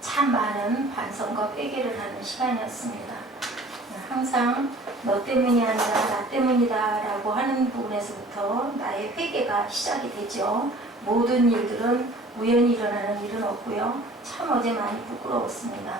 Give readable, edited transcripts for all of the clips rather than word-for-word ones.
참 많은 반성과 회개를 하는 시간이었습니다. 항상 너 때문이 아니라 나 때문이다 라고 하는 부분에서부터 나의 회개가 시작이 되죠. 모든 일들은 우연히 일어나는 일은 없고요. 참 어제 많이 부끄러웠습니다.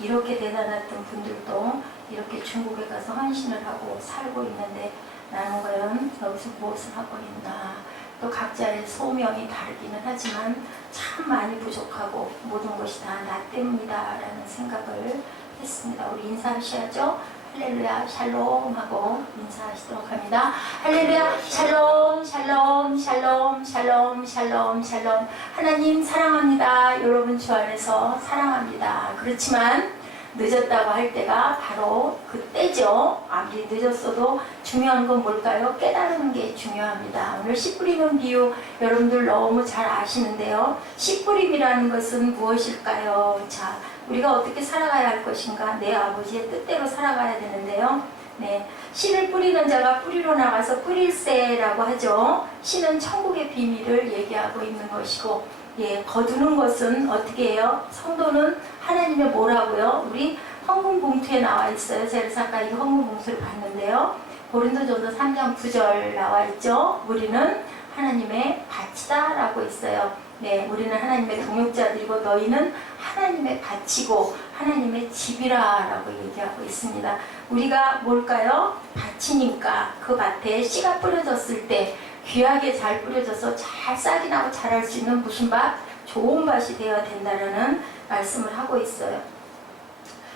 이렇게 대단했던 분들도 이렇게 중국에 가서 헌신을 하고 살고 있는데 나는 과연 여기서 무엇을 하고 있나. 또 각자의 소명이 다르기는 하지만 참 많이 부족하고 모든 것이 다 나 때문이다 라는 생각을 했습니다. 우리 인사하셔야죠. 할렐루야 샬롬 하고 인사하시도록 합니다. 할렐루야 샬롬 샬롬 샬롬 샬롬 샬롬 샬롬. 하나님 사랑합니다. 여러분 주 안에서 사랑합니다. 그렇지만 늦었다고 할 때가 바로 그때죠. 아무리 늦었어도 중요한 건 뭘까요? 깨달는 게 중요합니다. 오늘 씨 뿌리는 비유 여러분들 너무 잘 아시는데요. 씨 뿌림이라는 것은 무엇일까요? 자, 우리가 어떻게 살아가야 할 것인가? 내 아버지의 뜻대로 살아가야 되는데요. 네, 씨를 뿌리는 자가 뿌리로 나가서 뿌릴새라고 하죠. 씨는 천국의 비밀을 얘기하고 있는 것이고, 예, 거두는 것은 어떻게 해요? 성도는 하나님의 뭐라고요? 우리 헌금 봉투에 나와 있어요. 제가 아까 이 헌금 봉투를 봤는데요. 고린도전서 3장 9절 나와 있죠. 우리는 하나님의 밭이다 라고 있어요. 네, 우리는 하나님의 동역자들이고 너희는 하나님의 밭이고 하나님의 집이라 라고 얘기하고 있습니다. 우리가 뭘까요? 밭이니까 그 밭에 씨가 뿌려졌을 때 귀하게 잘 뿌려져서 잘 싹이 나고 자랄 수 있는 무슨 밭? 좋은 밭이 되어야 된다는 말씀을 하고 있어요.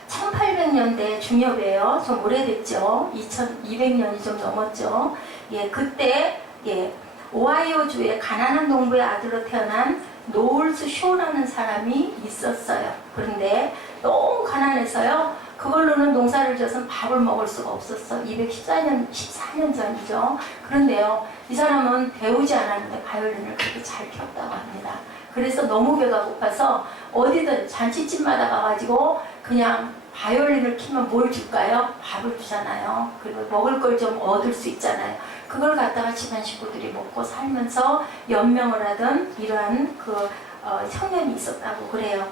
1800년대 중엽이에요. 좀 오래됐죠. 2200년이 좀 넘었죠. 예, 그때 오하이오주의 가난한 농부의 아들로 태어난 노울스 쇼라는 사람이 있었어요. 그런데 너무 가난해서요. 그걸로는 농사를 져서 밥을 먹을 수가 없었어. 14년 전이죠. 그런데요, 이 사람은 배우지 않았는데 바이올린을 그렇게 잘 켰다고 합니다. 그래서 너무 배가 고파서 어디든 잔치집마다 가가지고 그냥 바이올린을 키면 뭘 줄까요? 밥을 주잖아요. 그리고 먹을 걸 좀 얻을 수 있잖아요. 그걸 갖다가 집안 식구들이 먹고 살면서 연명을 하던 이러한 청년이 있었다고 그래요.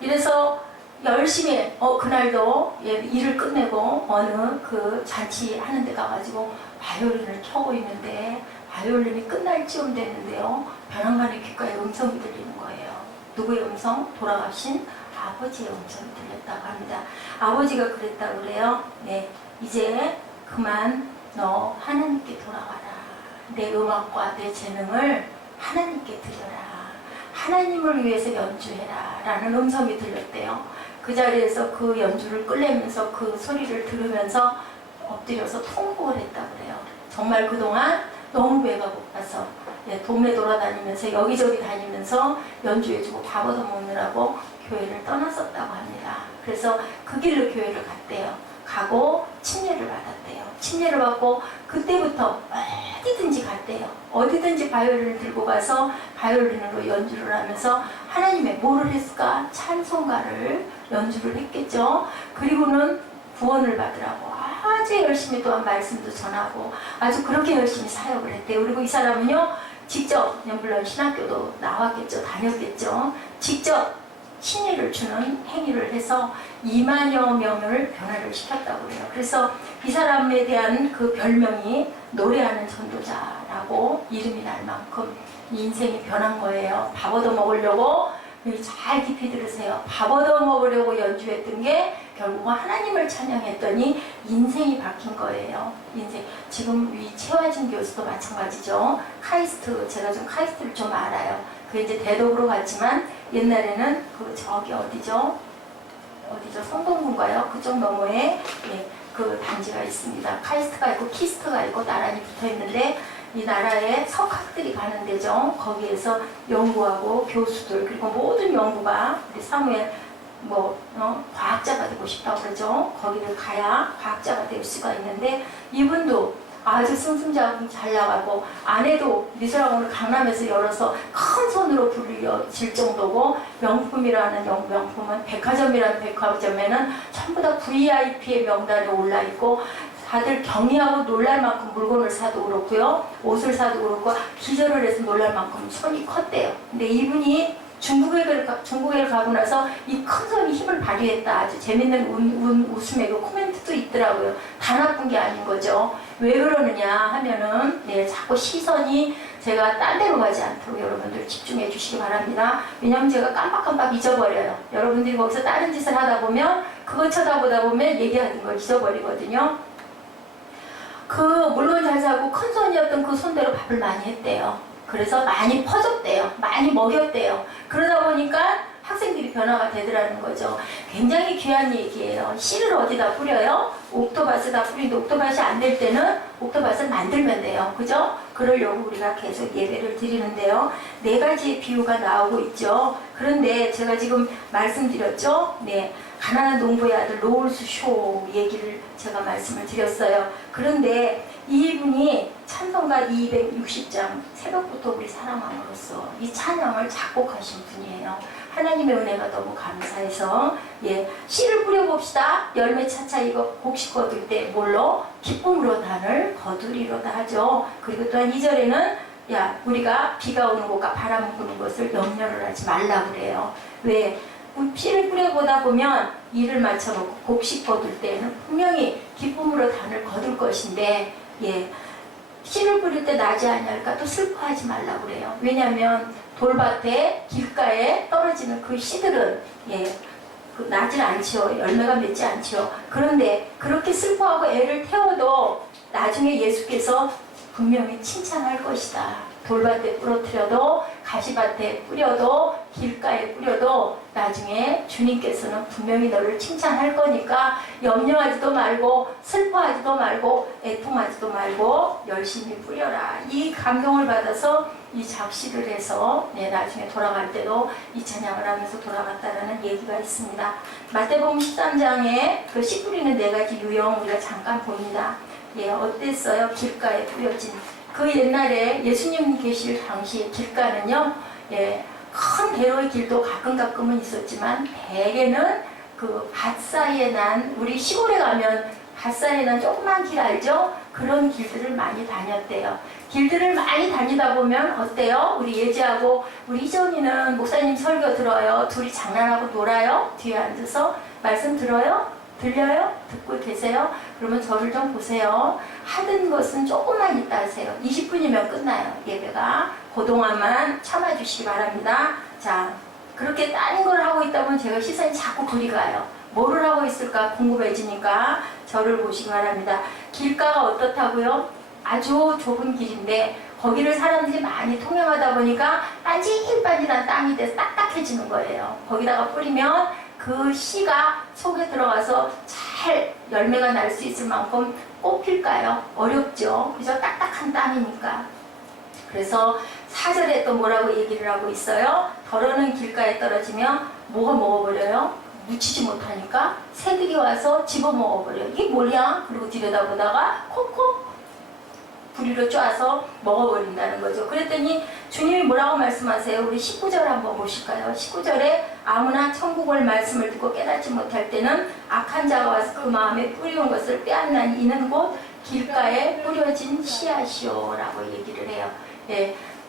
이래서 열심히 그날도 일을 끝내고 어느 그 잔치 하는 데 가가지고 바이올린을 켜고 있는데 바이올린이 끝날 즈음 됐는데요. 벼랑간의 귓가에 음성이 들리는 거예요. 누구의 음성? 돌아가신 아버지의 음성이 들렸다고 합니다. 아버지가 그랬다고 그래요. 네, 이제 그만 너 하나님께 돌아가라. 내 음악과 내 재능을 하나님께 드려라. 하나님을 위해서 연주해라 라는 음성이 들렸대요. 그 자리에서 그 연주를 끌려면서 그 소리를 들으면서 엎드려서 통곡을 했다고 그래요. 정말 그동안 너무 배가 고파서 동네 돌아다니면서 여기저기 다니면서 연주해주고 밥 얻어먹느라고 교회를 떠났었다고 합니다. 그래서 그 길로 교회를 갔대요. 가고 침례를 받았대요. 침례를 받고 그때부터 어디든지 갔대요. 어디든지 바이올린을 들고 가서 바이올린으로 연주를 하면서 하나님의 뭐를 했을까? 찬송가를 연주를 했겠죠. 그리고는 구원을 받으라고 아주 열심히 또한 말씀도 전하고 아주 그렇게 열심히 사역을 했대요. 그리고 이 사람은요, 직접, 물론 신학교도 나왔겠죠. 다녔겠죠. 직접 침례를 주는 행위를 해서 2만여 명을 변화를 시켰다고 해요. 그래서 이 사람에 대한 그 별명이 노래하는 전도자라고 이름이 날 만큼 인생이 변한 거예요. 밥 얻어 먹으려고, 잘 깊이 들으세요. 밥 얻어 먹으려고 연주했던 게 결국은 하나님을 찬양했더니 인생이 바뀐 거예요. 인생. 지금 이 최화진 교수도 마찬가지죠. 카이스트, 제가 좀 카이스트를 좀 알아요. 그 이제 대덕으로 갔지만 옛날에는 저기 어디죠? 성동군가요? 그쪽 너머에 그 단지가 있습니다. 카이스트가 있고 키스트가 있고 나란히 붙어 있는데 이 나라에 석학들이 가는 데죠. 거기에서 연구하고 교수들 그리고 모든 연구가 우리 사무엘 과학자가 되고 싶다고 그러죠. 거기를 가야 과학자가 될 수가 있는데 이분도 아주 승승장구 잘 나가고 아내도 미술학원을 강남에서 열어서 큰 손으로 불릴 정도고 명품이라는 명품은 백화점이라는 백화점에는 전부 다 VIP의 명단에 올라있고 다들 경의하고 놀랄 만큼 물건을 사도 그렇고요. 옷을 사도 그렇고 기절을 해서 놀랄 만큼 손이 컸대요. 근데 이분이 중국에 가고 나서 이 큰 손이 힘을 발휘했다. 아주 재밌는 웃음의 그 코멘트도 있더라고요. 다 나쁜 게 아닌 거죠. 왜 그러느냐 하면은 자꾸 시선이 제가 딴 데로 가지 않도록 여러분들 집중해 주시기 바랍니다. 왜냐하면 제가 깜빡깜빡 잊어버려요. 여러분들이 거기서 다른 짓을 하다 보면 그거 쳐다보다 보면 얘기하는 걸 잊어버리거든요. 물론 잘 살고 큰 손이었던 그 손대로 밥을 많이 했대요. 그래서 많이 퍼줬대요. 많이 먹였대요. 그러다 보니까 학생들이 변화가 되더라는 거죠. 굉장히 귀한 얘기예요. 씨를 어디다 뿌려요? 옥토밭에다 뿌리는데 옥토밭이 안 될 때는 옥토밭을 만들면 돼요. 그죠? 그러려고 우리가 계속 예배를 드리는데요. 4가지의 비유가 나오고 있죠. 그런데 제가 지금 말씀드렸죠. 가난한 농부의 아들 로울스 쇼 얘기를 제가 말씀을 드렸어요. 그런데 이분이 찬송가 260장 새벽부터 우리 사랑함으로써 이 찬양을 작곡하신 분이에요. 하나님의 은혜가 너무 감사해서 씨를 뿌려봅시다. 열매 차차 이거 곡식 거둘 때 뭘로? 기쁨으로 단을 거두리로다 하죠. 그리고 또한 2절에는 우리가 비가 오는 곳과 바람 부는 것을 염려를 하지 말라 그래요. 왜? 씨를 뿌려보다 보면 일을 맞춰놓고 곡식 거둘 때는 분명히 기쁨으로 단을 거둘 것인데 씨를 뿌릴 때 나지 아니할까 또 슬퍼하지 말라 그래요. 왜냐하면 돌밭에 길가에 떨어지는 그 씨들은 나질 않죠. 열매가 맺지 않죠. 그런데 그렇게 슬퍼하고 애를 태워도 나중에 예수께서 분명히 칭찬할 것이다. 돌밭에 부러뜨려도 가시밭에 뿌려도 길가에 뿌려도 나중에 주님께서는 분명히 너를 칭찬할 거니까 염려하지도 말고 슬퍼하지도 말고 애통하지도 말고 열심히 뿌려라. 이 감동을 받아서 이 작시를 해서 나중에 돌아갈 때도 이 찬양을 하면서 돌아갔다라는 얘기가 있습니다. 마태복음 13장에 그 씨 뿌리는 4가지 유형 우리가 잠깐 봅니다. 어땠어요? 길가에 뿌려진 그 옛날에 예수님 계실 당시 길가는요, 큰 대로의 길도 가끔은 있었지만 대개는 그 밭 사이에 난 우리 시골에 가면 밭 사이에 난 조그만 길 알죠? 그런 길들을 많이 다녔대요. 길들을 많이 다니다 보면 어때요? 우리 예지하고 우리 희정이는 목사님 설교 들어요. 둘이 장난하고 놀아요. 뒤에 앉아서 말씀 들어요? 들려요? 듣고 계세요? 그러면 저를 좀 보세요. 하던 것은 조금만 있다 하세요. 20분이면 끝나요. 예배가. 그동안만 참아주시기 바랍니다. 자, 그렇게 다른 걸 하고 있다 보면 제가 시선이 자꾸 그리 가요. 뭐를 하고 있을까 궁금해지니까 저를 보시기 바랍니다. 길가가 어떻다고요? 아주 좁은 길인데 거기를 사람들이 많이 통행하다 보니까 반질반질한 땅이 돼서 딱딱해지는 거예요. 거기다가 뿌리면 그 씨가 속에 들어가서 잘 열매가 날 수 있을 만큼 뽑힐까요? 어렵죠. 그죠? 딱딱한 땅이니까. 그래서 4절에 또 뭐라고 얘기를 하고 있어요? 더러는 길가에 떨어지면 뭐가 먹어버려요? 묻히지 못하니까 새들이 와서 집어먹어버려요. 이게 뭐냐? 그리고 들여다보다가 콕콕 부리로 쪼아서 먹어버린다는 거죠. 그랬더니 주님이 뭐라고 말씀하세요? 우리 19절 한번 보실까요? 19절에 아무나 천국을 말씀을 듣고 깨닫지 못할 때는 악한 자가 와서 그 마음에 뿌려온 것을 빼앗는 이는 곧 길가에 뿌려진 씨앗이요 라고 얘기를 해요.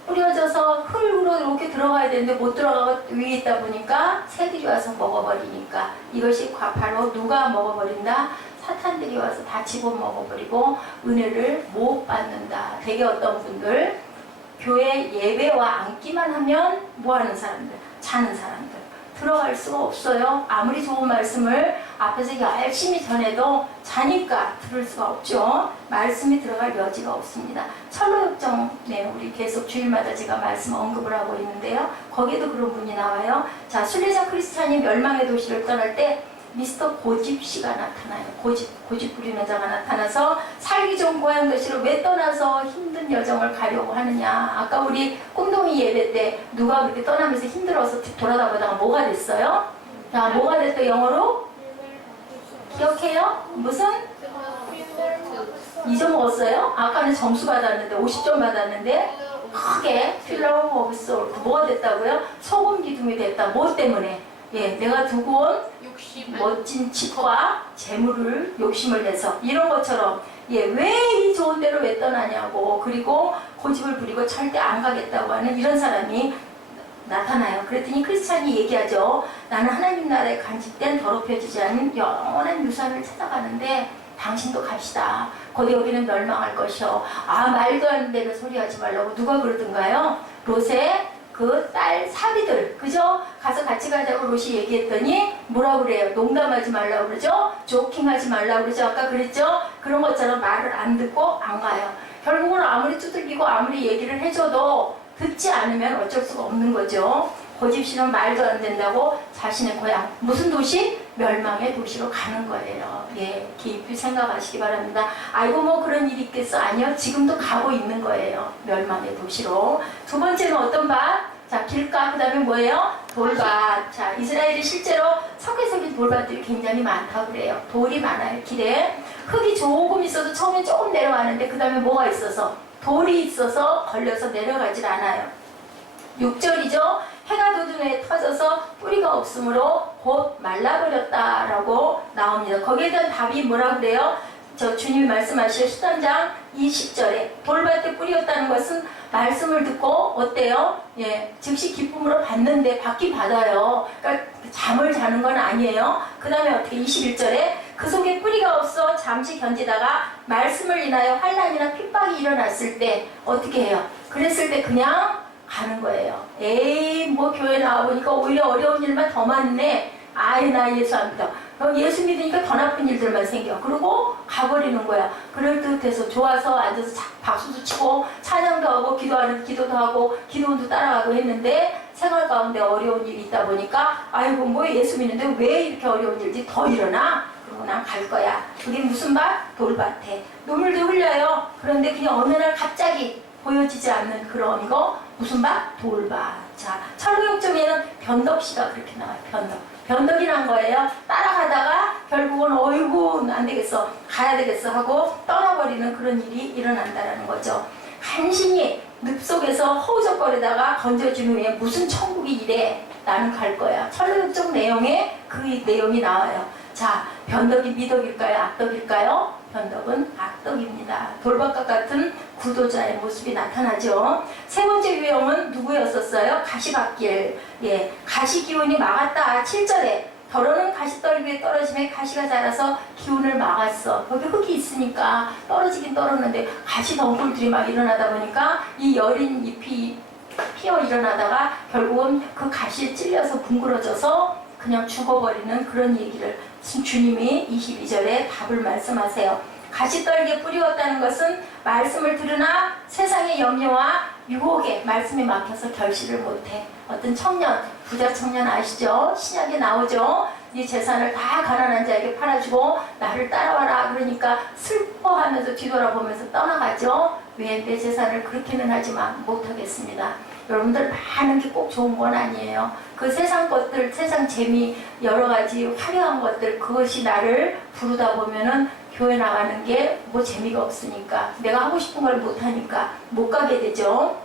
뿌려져서 흙으로 이렇게 들어가야 되는데 못 들어가고 위에 있다 보니까 새들이 와서 먹어버리니까 이것이 바로 누가 먹어버린다? 사탄들이 와서 다 집어먹어버리고 은혜를 못 받는다. 되게 어떤 분들 교회 예배와 앉기만 하면 뭐하는 사람들? 자는 사람들. 들어갈 수가 없어요. 아무리 좋은 말씀을 앞에서 열심히 전해도 자니까 들을 수가 없죠. 말씀이 들어갈 여지가 없습니다. 철로역정 우리 계속 주일마다 제가 말씀 언급을 하고 있는데요. 거기에도 그런 분이 나와요. 자, 순례자 크리스찬이 멸망의 도시를 떠날 때 미스터 고집씨가 나타나요. 고집 부리는 자가 나타나서 살기 좋은 고향 도시로 왜 떠나서 힘든 여정을 가려고 하느냐. 아까 우리 꿈동이 예배 때 누가 그렇게 떠나면서 힘들어서 돌아다 보다가 뭐가 됐어요? 자, 뭐가 됐어 영어로? 기억해요? 무슨? 잊어먹었어요? 아까는 점수 받았는데 50점 받았는데 크게 필러 오브 소울 뭐가 됐다고요? 소금 기둥이 됐다. 뭐 때문에? 내가 두고 온 멋진 집과 재물을 욕심을 내서 이런 것처럼 왜 이 좋은 데로 왜 떠나냐고 그리고 고집을 부리고 절대 안 가겠다고 하는 이런 사람이 나타나요. 그랬더니 크리스찬이 얘기하죠. 나는 하나님 나라에 간직된 더럽혀지지 않은 영원한 유산을 찾아가는데 당신도 갑시다. 곧 여기는 멸망할 것이요. 아, 말도 안 되는 소리 하지 말라고 누가 그러던가요? 롯의 그 딸 사비들, 그죠? 가서 같이 가자고 롯이 얘기했더니 뭐라 그래요? 농담하지 말라고 그러죠? 조킹하지 말라고 그러죠? 아까 그랬죠? 그런 것처럼 말을 안 듣고 안 가요. 결국은 아무리 두들기고 아무리 얘기를 해줘도 듣지 않으면 어쩔 수가 없는 거죠. 고집씨는 말도 안 된다고 자신의 고향, 무슨 도시? 멸망의 도시로 가는 거예요. 예, 깊이 생각하시기 바랍니다. 아이고 뭐 그런 일이 있겠어? 아니요, 지금도 가고 있는 거예요. 멸망의 도시로. 두 번째는 어떤 밭? 자, 길가. 그 다음에 뭐예요? 돌밭. 자, 이스라엘이 실제로 석회석인 돌밭들이 굉장히 많다고 그래요. 돌이 많아요, 길에. 흙이 조금 있어도 처음엔 조금 내려가는데 그 다음에 뭐가 있어서? 돌이 있어서 걸려서 내려가질 않아요. 6절이죠. 해가 돋은 후에 터져서 뿌리가 없으므로 곧 말라버렸다라고 나옵니다. 거기에 대한 답이 뭐라 그래요? 저 주님이 말씀하실 13장 20절에 돌밭에 뿌리였다는 것은 말씀을 듣고 어때요? 예, 즉시 기쁨으로 받는데 받긴 받아요. 그러니까 잠을 자는 건 아니에요. 그 다음에 어떻게 21절에 그 속에 뿌리가 없어 잠시 견디다가 말씀을 인하여 환난이나 핍박이 일어났을 때 어떻게 해요? 그랬을 때 그냥 가는 거예요. 에이, 뭐 교회 나와보니까 오히려 어려운 일만 더 많네. 아이, 나 예수 안 믿어. 예수 믿으니까 더 나쁜 일들만 생겨. 그러고 가버리는 거야. 그럴 듯해서 좋아서 앉아서 박수도 치고 찬양도 하고 기도도 하고 기도원도 따라가고 했는데 생활 가운데 어려운 일이 있다 보니까 아이고 뭐 예수 믿는데 왜 이렇게 어려운 일이 더 일어나? 그러고 난 갈 거야. 그게 무슨 밭? 돌밭에. 눈물도 흘려요. 그런데 그냥 어느 날 갑자기 보여지지 않는 그런 거 무슨 밭? 돌밭. 자, 철로역정에는 변덕시가 그렇게 나와요. 변덕이 난 거예요. 따라가다가 결국은 어이구 안 되겠어, 가야 되겠어 하고 떠나버리는 그런 일이 일어난다는 거죠. 간신히 늪속에서 허우적거리다가 건져준 후에 무슨 천국이 이래? 나는 갈 거야. 철로역정 내용에 그 내용이 나와요. 자, 변덕이 미덕일까요? 악덕일까요? 변덕은 악덕입니다. 돌밭과 같은 구도자의 모습이 나타나죠. 세 번째 유형은 누구였었어요? 가시밭길. 예, 가시 기운이 막았다. 7절에 더러는 가시떨 위에 떨어짐에 가시가 자라서 기운을 막았어. 거기 흙이 있으니까 떨어지긴 떨었는데 가시 덩굴들이 막 일어나다 보니까 이 여린 잎이 피어 일어나다가 결국은 그 가시에 찔려서 붕그러져서 그냥 죽어버리는 그런 얘기를 주님이 22절에 답을 말씀하세요. 가시떨기에 뿌리웠다는 것은 말씀을 들으나 세상의 염려와 유혹에 말씀이 막혀서 결실을 못해. 어떤 청년, 부자 청년 아시죠? 신약에 나오죠? 네 재산을 다 가난한 자에게 팔아주고 나를 따라와라. 그러니까 슬퍼하면서 뒤돌아보면서 떠나가죠. 왜 내 재산을 그렇게는 하지만 못하겠습니다. 여러분들 많은 게 꼭 좋은 건 아니에요. 그 세상 것들, 세상 재미, 여러 가지 화려한 것들, 그것이 나를 부르다 보면은 교회 나가는 게 뭐 재미가 없으니까, 내가 하고 싶은 걸 못하니까 못 가게 되죠.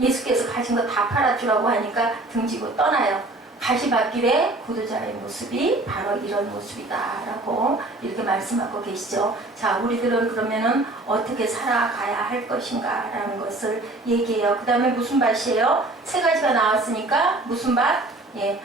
예수께서 가진 거 다 팔아주라고 하니까 등지고 떠나요. 가시밭길의 구도자의 모습이 바로 이런 모습이다라고 이렇게 말씀하고 계시죠. 자, 우리들은 그러면은 어떻게 살아가야 할 것인가 라는 것을 얘기해요. 그 다음에 무슨 밭이에요? 세 가지가 나왔으니까 무슨 밭? 예,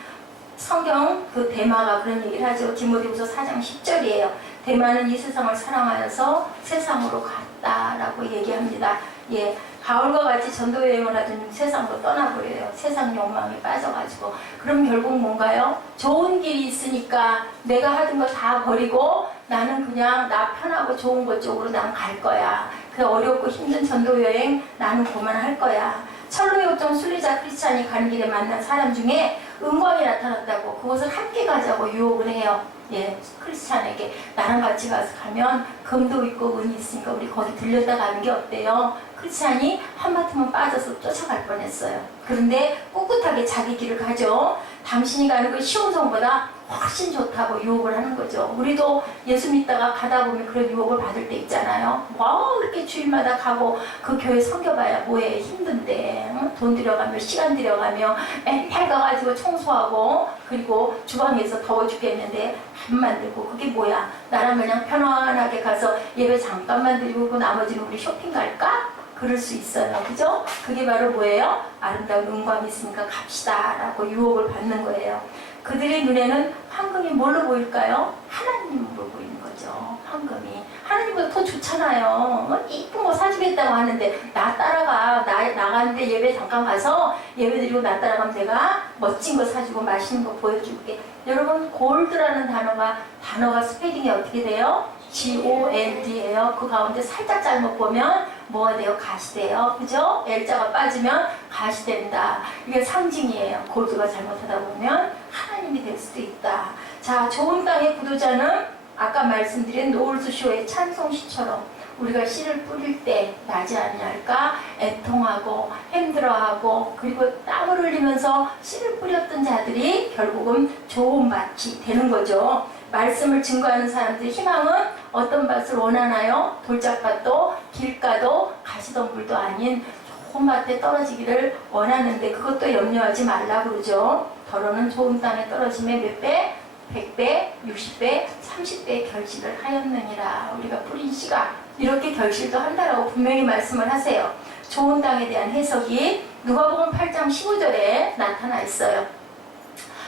성경 그 데마가 그런 얘기를 하죠. 디모데후서 4장 10절이에요. 데마는 이 세상을 사랑하여서 세상으로 갔다라고 얘기합니다. 예, 바울과 같이 전도 여행을 하더니 세상으로 떠나버려요. 세상 욕망에 빠져가지고. 그럼 결국 뭔가요? 좋은 길이 있으니까 내가 하던 거 다 버리고 나는 그냥 나 편하고 좋은 것 쪽으로 난 갈 거야. 그 어렵고 힘든 전도 여행 나는 그만할 거야. 철로역정 순례자 크리스찬이 가는 길에 만난 사람 중에 은광이 나타났다고 그것을 함께 가자고 유혹을 해요. 예, 크리스찬에게 나랑 같이 가면 금도 있고 은이 있으니까 우리 거기 들렸다 가는 게 어때요? 크리스찬이 한마디만 빠져서 쫓아갈 뻔했어요. 그런데 꿋꿋하게 자기 길을 가죠. 당신이 가는 그 시온성보다 훨씬 좋다고 유혹을 하는 거죠. 우리도 예수 믿다가 가다 보면 그런 유혹을 받을 때 있잖아요. 뭐 그렇게 주일마다 가고 그 교회 섬겨봐야 뭐해, 힘든데 응? 돈 들여가며 시간 들여가며 맨날 가가지고 청소하고 그리고 주방에서 더워 죽겠는데 밥 만들고 그게 뭐야? 나랑 그냥 편안하게 가서 예배 잠깐만 드리고 나머지는 우리 쇼핑 갈까? 그럴 수 있어요. 그죠? 그게 바로 뭐예요? 아름다운 은광이 있으니까 갑시다 라고 유혹을 받는 거예요. 그들의 눈에는 황금이 뭘로 보일까요? 하나님으로 보이는 거죠. 황금이. 하나님보다 더 좋잖아요. 이쁜 거 사주겠다고 하는데 나 따라가. 나가는데 예배 잠깐 가서 예배 드리고 나 따라가면 내가 멋진 거 사주고 맛있는 거 보여줄게. 여러분 골드라는 단어가 스페링이 어떻게 돼요? Gold예요. 그 가운데 살짝 잘못 보면 뭐가 돼요? 가시 돼요. 그죠? L자가 빠지면 가시 된다. 이게 상징이에요. 골드가 잘못하다 보면 하나님이 될 수도 있다. 자, 좋은 땅의 구도자는 아까 말씀드린 노을수쇼의 찬송시처럼 우리가 씨를 뿌릴 때 나지 않냐할까? 애통하고 힘들어하고 그리고 땀을 흘리면서 씨를 뿌렸던 자들이 결국은 좋은 밭이 되는 거죠. 말씀을 증거하는 사람들의 희망은 어떤 밭을 원하나요? 돌짝밭도 길가도 가시덤불도 아닌 좋은 밭에 떨어지기를 원하는데 그것도 염려하지 말라 그러죠. 더러는 좋은 땅에 떨어짐에 몇 배? 100배, 60배, 30배의 결실을 하였느니라. 우리가 뿌린 씨가 이렇게 결실도 한다라고 분명히 말씀을 하세요. 좋은 땅에 대한 해석이 누가복음 8장 15절에 나타나 있어요.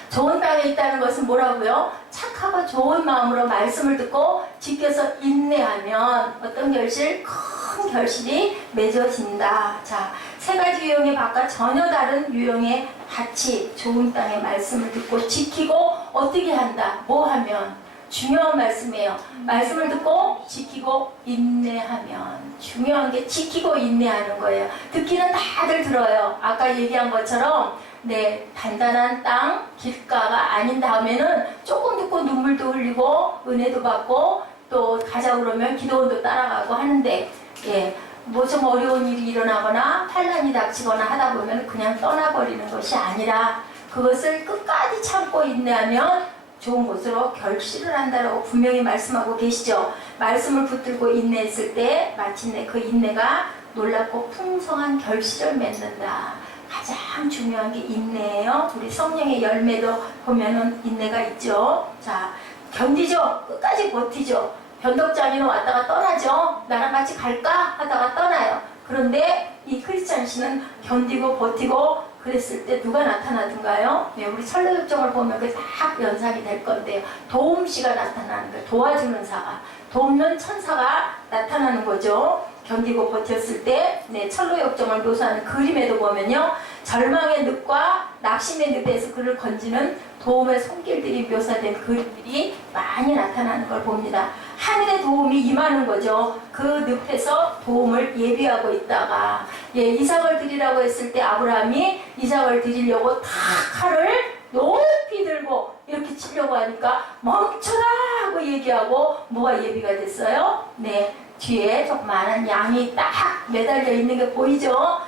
좋은 땅에 있다는 것은 뭐라고요? 착하고 좋은 마음으로 말씀을 듣고 지켜서 인내하면 어떤 결실? 큰 결실이 맺어진다. 자, 세 가지 유형의 밭과 전혀 다른 유형의 밭이 좋은 땅의 말씀을 듣고 지키고 어떻게 한다? 뭐 하면? 중요한 말씀이에요. 말씀을 듣고 지키고 인내하면. 중요한 게 지키고 인내하는 거예요. 듣기는 다들 들어요. 아까 얘기한 것처럼 네, 단단한 땅, 길가가 아닌 다음에는 조금 듣고 눈물도 흘리고 은혜도 받고 또 가자 그러면 기도원도 따라가고 하는데 예, 뭐 좀 어려운 일이 일어나거나 환난이 닥치거나 하다 보면 그냥 떠나버리는 것이 아니라 그것을 끝까지 참고 인내하면 좋은 곳으로 결실을 한다라고 분명히 말씀하고 계시죠. 말씀을 붙들고 인내했을 때 마침내 그 인내가 놀랍고 풍성한 결실을 맺는다. 가장 중요한 게 인내예요. 우리 성령의 열매도 보면은 인내가 있죠. 자, 견디죠. 끝까지 버티죠. 변덕자니는 왔다가 떠나죠. 나랑 같이 갈까? 하다가 떠나요. 그런데 이 크리스찬 씨는 견디고 버티고 그랬을 때 누가 나타나든가요? 네, 우리 철로역정을 보면 그게 딱 연상이 될 건데요. 도움씨가 나타나는 거예요. 도와주는 사가. 돕는 천사가 나타나는 거죠. 견디고 버텼을 때 네, 철로역정을 묘사하는 그림에도 보면요. 절망의 늪과 낙심의 늪에서 그를 건지는 도움의 손길들이 묘사된 그림들이 많이 나타나는 걸 봅니다. 하늘의 도움이 임하는 거죠. 그 늪에서 도움을 예비하고 있다가 예, 이삭을 드리라고 했을 때 아브라함이 이삭을 드리려고 탁 칼을 높이 들고 이렇게 치려고 하니까 멈춰라 하고 얘기하고 뭐가 예비가 됐어요? 네, 뒤에 조그마한 양이 딱 매달려 있는 게 보이죠?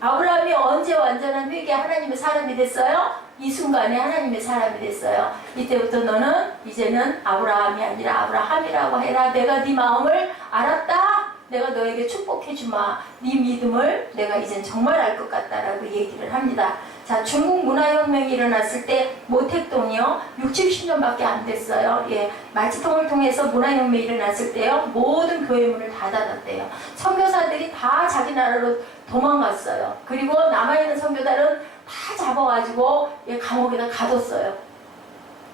아브라함이 언제 완전한 회개 하나님의 사람이 됐어요? 이 순간에 하나님의 사람이 됐어요. 이때부터 너는 이제는 아브라함이 아니라 아브라함이라고 해라. 내가 네 마음을 알았다. 내가 너에게 축복해주마. 네 믿음을 내가 이젠 정말 알 것 같다라고 얘기를 합니다. 자, 중국 문화혁명이 일어났을 때 모택동이요 60, 70년밖에 안 됐어요. 예, 마치통을 통해서 문화혁명이 일어났을 때요 모든 교회 문을 다 닫았대요. 선교사들이 다 자기 나라로 도망갔어요. 그리고 남아있는 선교사들은 다 잡아가지고 예, 감옥에다 가뒀어요.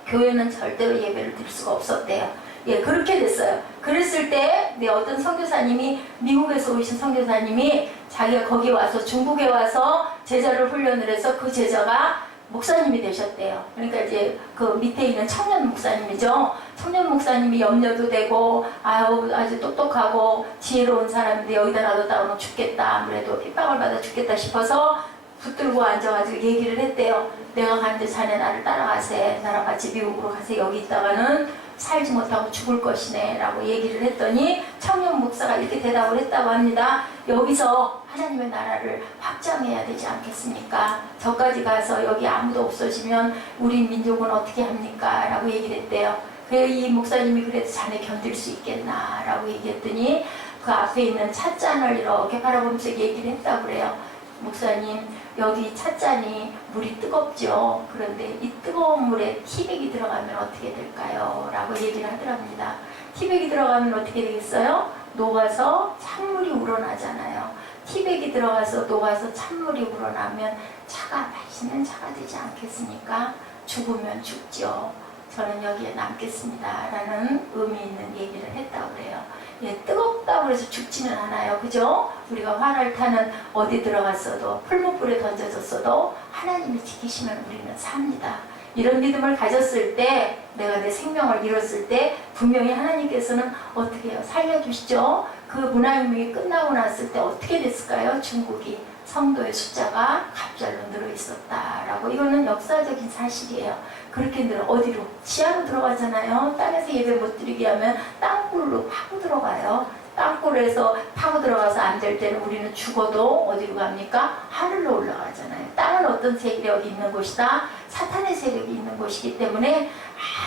교회는 절대로 예배를 드릴 수가 없었대요. 예, 그렇게 됐어요. 그랬을 때, 네, 어떤 선교사님이, 미국에서 오신 선교사님이 자기가 거기 와서, 중국에 와서 제자를 훈련을 해서 그 제자가 목사님이 되셨대요. 그러니까 이제 그 밑에 있는 청년 목사님이죠. 청년 목사님이 염려도 되고, 아유, 아주 똑똑하고 지혜로운 사람인데 여기다 놔뒀다 오면 죽겠다. 아무래도 핍박을 받아 죽겠다 싶어서 붙들고 앉아가지고 얘기를 했대요. 내가 가는데 자네 나를 따라가세. 나랑 같이 미국으로 가세. 여기 있다가는 살지 못하고 죽을 것이네 라고 얘기를 했더니 청년 목사가 이렇게 대답을 했다고 합니다. 여기서 하나님의 나라를 확장해야 되지 않겠습니까? 저까지 가서 여기 아무도 없어지면 우리 민족은 어떻게 합니까? 라고 얘기를 했대요. 그래서 이 목사님이 그래도 자네 견딜 수 있겠나? 라고 얘기했더니 그 앞에 있는 찻잔을 이렇게 바라보면서 얘기를 했다고 그래요. 목사님, 여기 찻잔이 물이 뜨겁죠. 그런데 이 뜨거운 물에 티백이 들어가면 어떻게 될까요? 라고 얘기를 하더랍니다. 티백이 들어가면 어떻게 되겠어요? 녹아서 찬물이 우러나잖아요. 티백이 들어가서 녹아서 찬물이 우러나면 차가 맛있는 차가 되지 않겠습니까? 죽으면 죽죠. 저는 여기에 남겠습니다 라는 의미 있는 얘기를 했다고 그래요. 예, 뜨겁다고 해서 죽지는 않아요. 그죠? 우리가 화를 타는 어디 들어갔어도 풀무불에 던져졌어도 하나님이 지키시면 우리는 삽니다. 이런 믿음을 가졌을 때, 내가 내 생명을 잃었을 때 분명히 하나님께서는 어떻게 해요? 살려주시죠. 그 문화혁명이 끝나고 났을 때 어떻게 됐을까요? 중국이 성도의 숫자가 갑절로 늘어 있었다라고. 이거는 역사적인 사실이에요. 그렇게 늘어 어디로? 지하로 들어가잖아요. 땅에서 예배 못 드리게 하면 땅굴로 파고 들어가요. 땅굴에서 파고 들어가서 안 될 때는 우리는 죽어도 어디로 갑니까? 하늘로 올라가잖아요. 땅은 어떤 세력이 있는 곳이다? 사탄의 세력이 있는 곳이기 때문에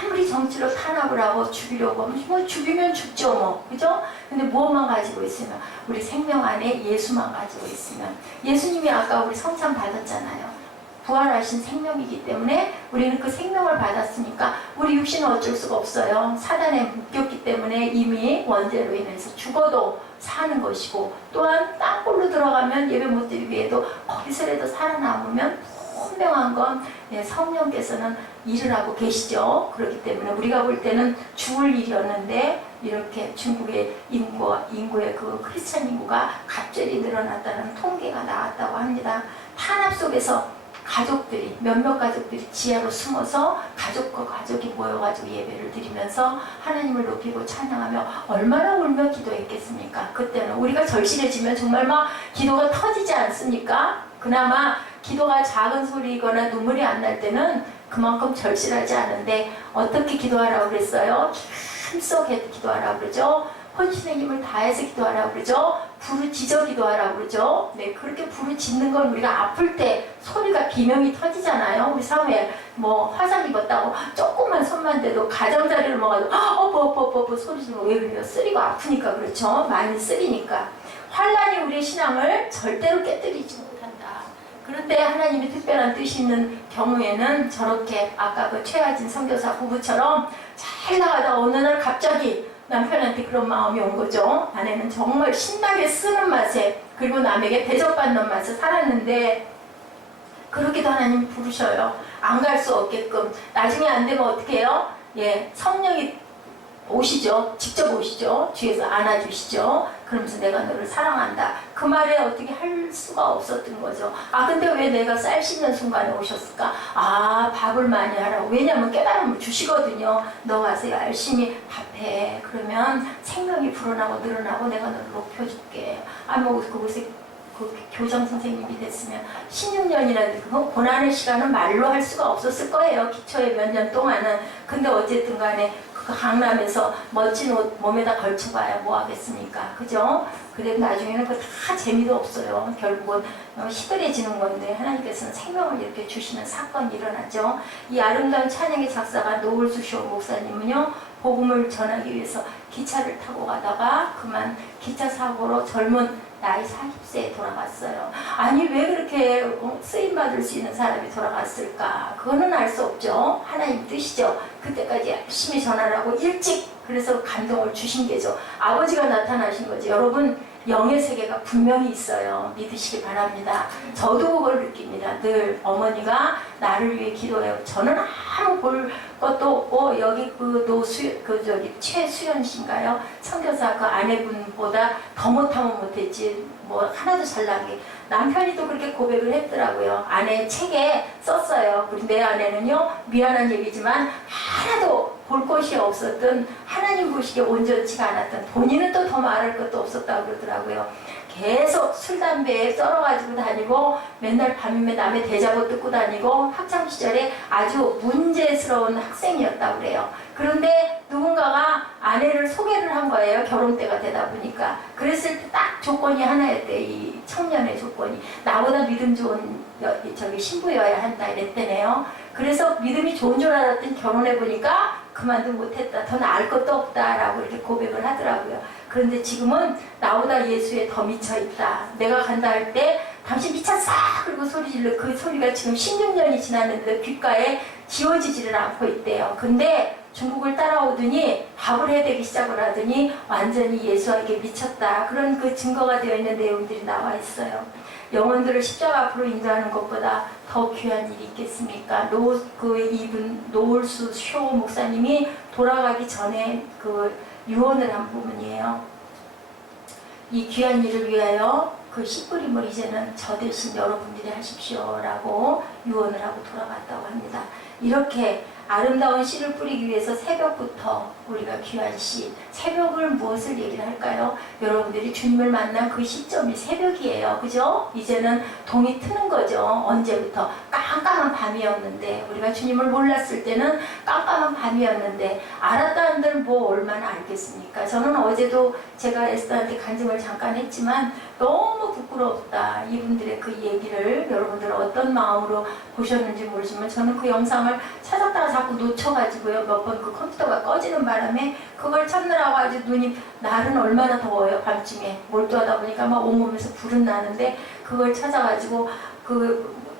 아무리 정치로 탄압을 하고 죽이려고 하면 뭐 죽이면 죽죠 뭐. 그죠? 근데 무엇만 가지고 있으면, 우리 생명 안에 예수만 가지고 있으면, 예수님이 아까 우리 성찬 받았잖아요. 부활하신 생명이기 때문에 우리는 그 생명을 받았으니까 우리 육신은 어쩔 수가 없어요. 사단에 묶였기 때문에 이미 원죄로 인해서 죽어도 사는 것이고, 또한 땅굴로 들어가면 예배 못 드리기 위해도 거기서라도 살아남으면 분명한 건 성령께서는 일을 하고 계시죠. 그렇기 때문에 우리가 볼 때는 죽을 일이었는데 이렇게 중국의 인구의 그 크리스찬 인구가 갑자기 늘어났다는 통계가 나왔다고 합니다. 탄압 속에서 가족들이, 몇몇 가족들이 지하로 숨어서 가족과 가족이 모여가지고 예배를 드리면서 하나님을 높이고 찬양하며 얼마나 울며 기도했겠습니까? 그때는 우리가 절실해지면 정말 막 기도가 터지지 않습니까? 그나마 기도가 작은 소리거나 눈물이 안 날 때는 그만큼 절실하지 않은데 어떻게 기도하라고 그랬어요? 힘쓰게 기도하라고 그러죠? 혼신의 힘을 다해서 기도하라고 그러죠? 부르짖어 기도하라고 그러죠? 네, 그렇게 부르짖는 건 우리가 아플 때 소리가 비명이 터지잖아요. 우리 사무엘 뭐 화상 입었다고 조금만 손만 대도 가장자리를 먹어도 소리 지르면 왜 그래요? 쓰리고 아프니까 그렇죠? 많이 쓰리니까. 환란이 우리의 신앙을 절대로 깨뜨리지 못한다. 그런데 하나님이 특별한 뜻이 있는 경우에는 저렇게 아까 그 최하진 선교사 부부처럼 잘 나가다가 어느 날 갑자기 남편한테 그런 마음이 온 거죠. 아내는 정말 신나게 쓰는 맛에, 그리고 남에게 대접받는 맛에 살았는데 그렇게도 하나님 부르셔요. 안 갈 수 없게끔. 나중에 안 되면 어떻게 해요? 예, 성령이 오시죠. 직접 오시죠. 뒤에서 안아주시죠. 그러면서 내가 너를 사랑한다. 그 말에 어떻게 할 수가 없었던 거죠. 아, 근데 왜 내가 쌀 씻는 순간에 오셨을까? 아, 밥을 많이 하라고. 왜냐면 깨달음을 주시거든요. 너 가서 열심히 밥해. 그러면 생명이 불어나고 늘어나고 내가 너를 높여줄게. 아, 뭐 그곳에 그 교장 선생님이 됐으면 16년이라도 그 고난의 시간은 말로 할 수가 없었을 거예요. 기초에 몇 년 동안은. 근데 어쨌든 간에 그 강남에서 멋진 옷 몸에다 걸쳐봐야 뭐 하겠습니까? 그죠? 그래 나중에는 그 다 재미도 없어요. 결국은 시들해지는 건데 하나님께서는 생명을 이렇게 주시는 사건이 일어나죠. 이 아름다운 찬양의 작사가 노을수쇼 목사님은요, 복음을 전하기 위해서 기차를 타고 가다가 그만 기차 사고로 젊은 나이 40세에 돌아갔어요. 아니 왜 그렇게 쓰임받을 수 있는 사람이 돌아갔을까? 그거는 알 수 없죠. 하나님 뜻이죠. 그때까지 열심히 전하라고 일찍, 그래서 감동을 주신 게죠. 아버지가 나타나신 거죠. 여러분, 영의 세계가 분명히 있어요. 믿으시기 바랍니다. 저도 그걸 느낍니다. 늘 어머니가 나를 위해 기도해요. 저는 아무 볼 것도 없고, 여기 최수연 씨인가요? 선교사 그 아내분보다 더 못하면 못했지, 뭐 하나도 잘나게. 남편이 또 그렇게 고백을 했더라고요. 아내 책에 썼어요. 그리고 내 아내는요, 미안한 얘기지만 하나도 볼 것이 없었던, 하나님 보시기에 온전치가 않았던, 본인은 또 더 말할 것도 없었다고 그러더라고요. 계속 술, 담배에 썰어가지고 다니고 맨날 밤이면 남의 대자보 뜯고 다니고 학창시절에 아주 문제스러운 학생이었다고 그래요. 그런데 누군가가 아내를 소개를 한 거예요. 결혼 때가 되다 보니까. 그랬을 때 딱 조건이 하나였대. 이 청년의 조건이. 나보다 믿음 좋은 신부여야 한다 이랬대네요. 그래서 믿음이 좋은 줄 알았더니 결혼해보니까 그만도 못했다. 더 나을 것도 없다라고 이렇게 고백을 하더라고요. 그런데 지금은 나보다 예수에 더 미쳐있다. 내가 간다 할 때 당신 미쳤어! 그리고 소리 질러. 그 소리가 지금 16년이 지났는데 귓가에 지워지지를 않고 있대요. 근데 중국을 따라오더니 밥을 해대기 시작을 하더니 완전히 예수에게 미쳤다. 그런 그 증거가 되어 있는 내용들이 나와 있어요. 영혼들을 십자가 앞으로 인도하는 것보다 더 귀한 일이 있겠습니까? 노을수 쇼 목사님이 돌아가기 전에 그 유언을 한 부분이에요. 이 귀한 일을 위하여 그 씨 뿌림을 이제는 저 대신 여러분들이 하십시오라고 유언을 하고 돌아갔다고 합니다. 이렇게 아름다운 씨를 뿌리기 위해서 새벽부터 우리가 귀한 씨, 새벽을 무엇을 얘기를 할까요? 여러분들이 주님을 만난 그 시점이 새벽이에요. 그죠? 이제는 동이 트는 거죠. 언제부터? 깜깜한 밤이었는데, 우리가 주님을 몰랐을 때는 깜깜한 밤이었는데, 알았다 한들 뭐 얼마나 알겠습니까? 저는 어제도 제가 에스더한테 간증을 잠깐 했지만 너무 부끄럽다. 이분들의 그 얘기를 여러분들 어떤 마음으로 보셨는지 모르지만 저는 그 영상을 찾았다가 자꾸 놓쳐가지고요. 몇 번 그 컴퓨터가 꺼지는 바람에 그걸 찾느라고 아주 눈이, 날은 얼마나 더워요. 밤중에 몰두하다 보니까 막 온몸에서 불은 나는데 그걸 찾아가지고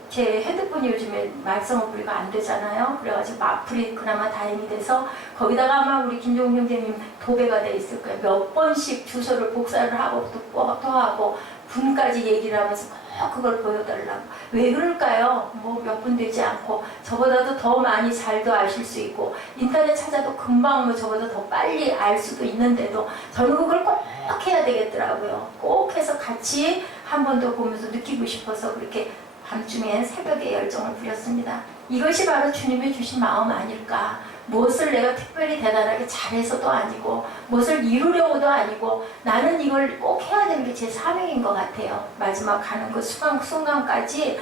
제 헤드폰이 요즘에 말썽어부리가 안 되잖아요. 그래가지고 마플이 그나마 다행이 돼서 거기다가 아마 우리 김종훈 형제님 도배가 돼 있을 거예요. 몇 번씩 주소를 복사를 하고 또 하고 분까지 얘기를 하면서 그걸 보여달라고. 왜 그럴까요? 뭐 몇 분 되지 않고 저보다도 더 많이 잘도 아실 수 있고 인터넷 찾아도 금방 뭐 저보다 더 빨리 알 수도 있는데도 저는 그걸 꼭 해야 되겠더라고요. 꼭 해서 같이 한 번 더 보면서 느끼고 싶어서 그렇게 밤중에 새벽에 열정을 부렸습니다. 이것이 바로 주님이 주신 마음 아닐까. 무엇을 내가 특별히 대단하게 잘해서도 아니고 무엇을 이루려고도 아니고 나는 이걸 꼭 해야 되는 게 제 사명인 것 같아요. 마지막 가는 그 순간까지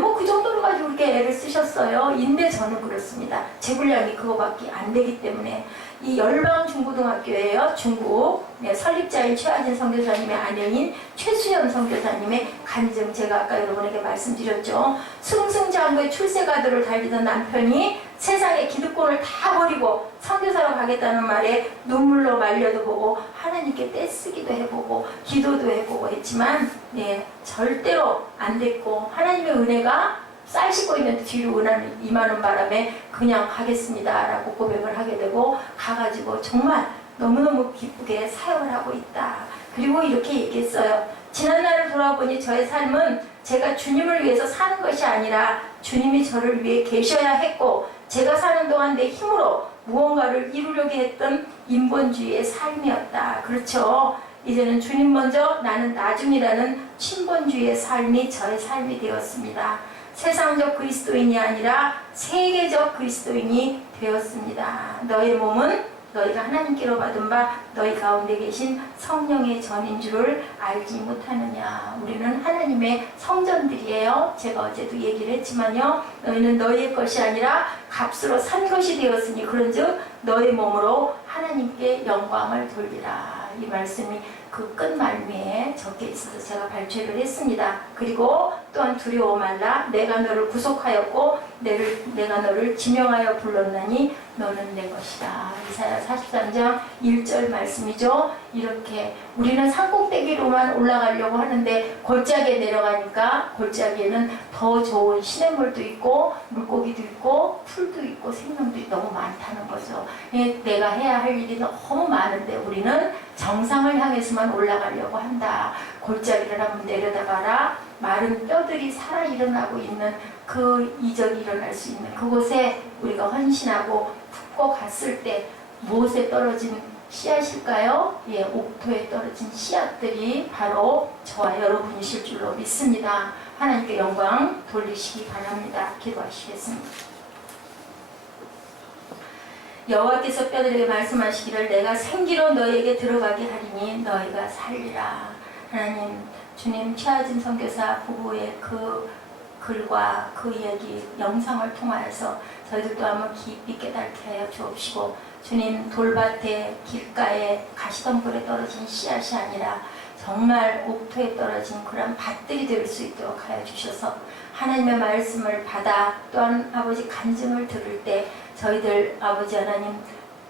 뭐 그 정도로 가지고 그렇게 애를 쓰셨어요. 인데 저는 그렇습니다. 제 분량이 그거밖에 안 되기 때문에 이 열방중고등학교예요. 중국 설립자인 최하진 선교사님의 아내인 최수연 선교사님의 간증, 제가 아까 여러분에게 말씀드렸죠. 승승장구의 출세가들을 달리던 남편이 세상의 기득권을 다 버리고 선교사로 가겠다는 말에 눈물로 말려도 보고 하나님께 떼쓰기도 해보고 기도도 해보고 했지만 절대로 안 됐고 하나님의 은혜가 쌀 씻고 있는데 뒤로 임하는 바람에 그냥 가겠습니다 라고 고백을 하게 되고 가가지고 정말 너무너무 기쁘게 사역을 하고 있다. 그리고 이렇게 얘기했어요. 지난날을 돌아보니 저의 삶은 제가 주님을 위해서 사는 것이 아니라 주님이 저를 위해 계셔야 했고 제가 사는 동안 내 힘으로 무언가를 이루려고 했던 인본주의의 삶이었다. 그렇죠. 이제는 주님 먼저 나는 나중이라는 신본주의의 삶이 저의 삶이 되었습니다. 세상적 그리스도인이 아니라 세계적 그리스도인이 되었습니다. 너의 몸은 너희가 하나님께로 받은 바 너희 가운데 계신 성령의 전인 줄을 알지 못하느냐. 우리는 하나님의 성전들이에요. 제가 어제도 얘기를 했지만요. 너희는 너희의 것이 아니라 값으로 산 것이 되었으니 그런즉 너희 몸으로 하나님께 영광을 돌리라. 이 말씀이 그 끝말미에 적혀 있어서 제가 발췌를 했습니다. 그리고 또한 두려워 말라. 내가 너를 구속하였고 내가 너를 지명하여 불렀나니 너는 내 것이다. 이사야 43장 1절 말씀이죠. 이렇게 우리는 산꼭대기로만 올라가려고 하는데 골짜기에 내려가니까 골짜기에는 더 좋은 시냇물도 있고 물고기도 있고 풀도 있고 생명들이 너무 많다는 거죠. 내가 해야 할 일이 너무 많은데 우리는 정상을 향해서만 올라가려고 한다. 골짜기를 한번 내려다봐라. 마른 뼈들이 살아 일어나고 있는 그 이적이 일어날 수 있는 그곳에 우리가 헌신하고 품고 갔을 때 무엇에 떨어진 씨앗일까요? 옥토에 떨어진 씨앗들이 바로 저와 여러분이실 줄로 믿습니다. 하나님께 영광 돌리시기 바랍니다. 기도하시겠습니다. 여호와께서 뼈들에게 말씀하시기를 내가 생기로 너희에게 들어가게 하리니 너희가 살리라. 하나님, 주님 최하진 선교사 부부의 그 글과 그 이야기 영상을 통하여서 저희들도 한번 깊이 깨닫게 하여 주옵시고 주님 돌밭에 길가에 가시덤불에 떨어진 씨앗이 아니라 정말 옥토에 떨어진 그런 밭들이 될 수 있도록 하여 주셔서 하나님의 말씀을 받아 또한 아버지 간증을 들을 때 저희들 아버지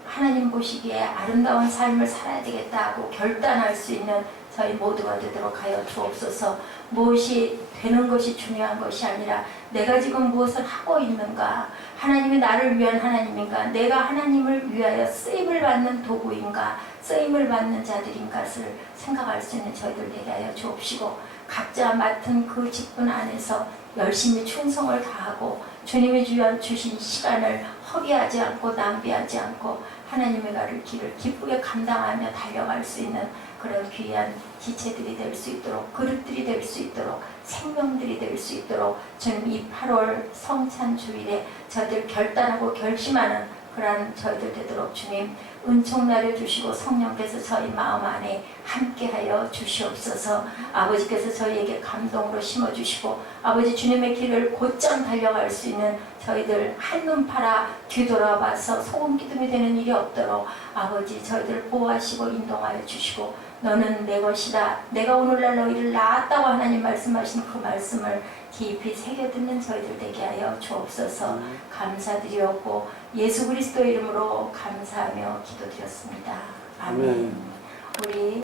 하나님 보시기에 아름다운 삶을 살아야 되겠다 하고 결단할 수 있는 저희 모두가 되도록 하여 주옵소서. 무엇이 되는 것이 중요한 것이 아니라 내가 지금 무엇을 하고 있는가, 하나님이 나를 위한 하나님인가, 내가 하나님을 위하여 쓰임을 받는 도구인가, 쓰임을 받는 자들인가를 생각할 수 있는 저희들 되게 하여 주옵시고, 각자 맡은 그 직분 안에서 열심히 충성을 다하고 주님이 주신 시간을 허비하지 않고 낭비하지 않고 하나님의 길을 기쁘게 감당하며 달려갈 수 있는 그런 귀한 지체들이 될 수 있도록, 그릇들이 될 수 있도록, 생명들이 될 수 있도록 주님 이 8월 성찬 주일에 저희들 결단하고 결심하는 그러한 저희들 되도록 주님 은총 내려주시고 성령께서 저희 마음 안에 함께하여 주시옵소서. 아버지께서 저희에게 감동으로 심어주시고 아버지 주님의 길을 곧장 달려갈 수 있는 저희들 한눈 팔아 뒤돌아봐서 소금 기둥이 되는 일이 없도록 아버지 저희들 보호하시고 인도하여 주시고, 너는 내 것이다, 내가 오늘날 너희를 낳았다고 하나님 말씀하신 그 말씀을 깊이 새겨듣는 저희들 되게 하여 주옵소서. 감사드리옵고 예수 그리스도의 이름으로 감사하며 기도드렸습니다. 아멘. 우리